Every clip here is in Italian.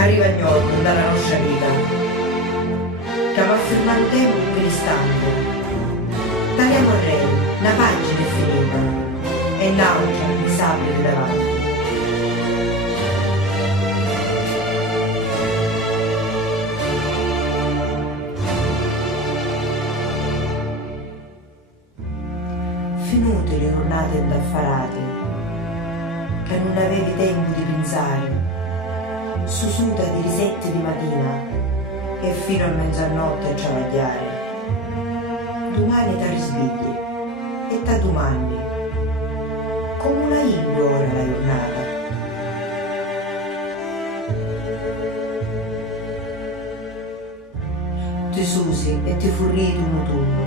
arriva il giorno dalla nostra vita, che va fermare il tempo per istante. Tagliamo il re, una pagina è finita, e l'altra mi si apre davanti. Finute le giornate indaffarate, che non avevi tempo di pensare, susuta di risette di mattina e fino a mezzanotte a travagliare. Domani ti risvegli e ti domandi come una indo ora la giornata. Ti susi e ti furriti un autunno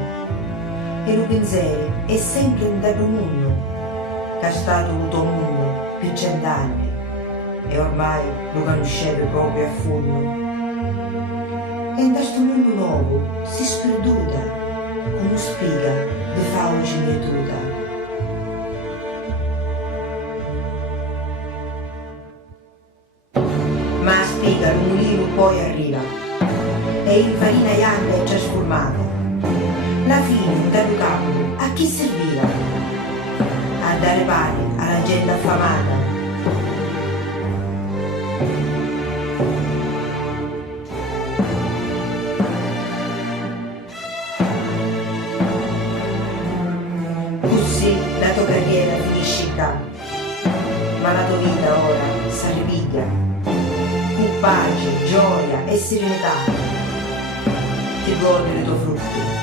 e lo pensieri è sempre un dato mondo che è stato il tuo mondo per 100 anni e ormai lo conoscete proprio a fondo. E in questo mondo nuovo si sperduta come spiga di fauci mietuta. Ma a spiga il mulino poi arriva e in farina iamba è trasformata. La fine dallo capo a chi serviva? A dare pane alla gente affamata. Così la tua carriera finisce in campo, ma la tua vita ora si ripiglia, con pace, gioia e serenità. Ti godi le tue frutti.